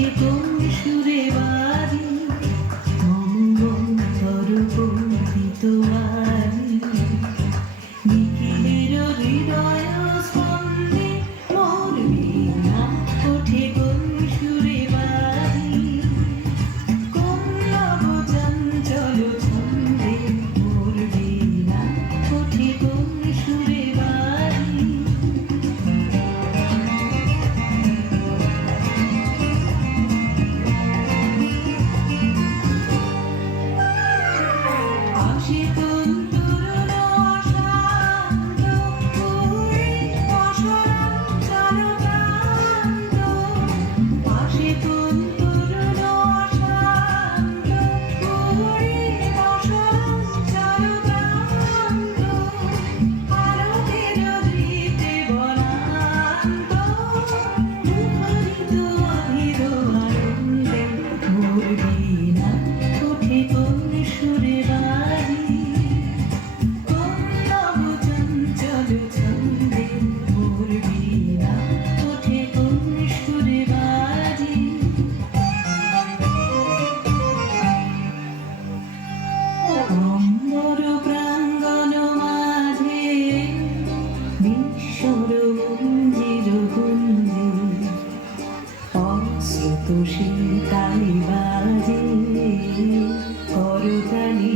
পাশে কোন সুরে বাজি মঙ্গল তরুপিত আজি নিখিলের হৃদয় স্পন্দে মোর বীণা ওঠে কোন সুরে বাজি কোন নব চঞ্চল ছন্দে মোর বীণা ওঠে কোন সুরে বাজি আসে কোন তরুণ অশান্ত পুরী অসরঞ্চল প্রান্ত আসে কোন তরুণ অশান্ত পুরী অসরঞ্চল প্রান্ত আলোকের ধৃতে বনান্ত মুখরিত অধীর আনন্দে মোর বীণা ওঠে কোন সুরে বাজি কোন নব চঞ্চল ছন্দে মোর বীণা ওঠে কোন সুরে বাজি অম্বর প্রাঙ্গণ মাঝে বিশ্বর মঞ্জির গুঞ্জে অশ্রুত শীতালি বাজে করতালি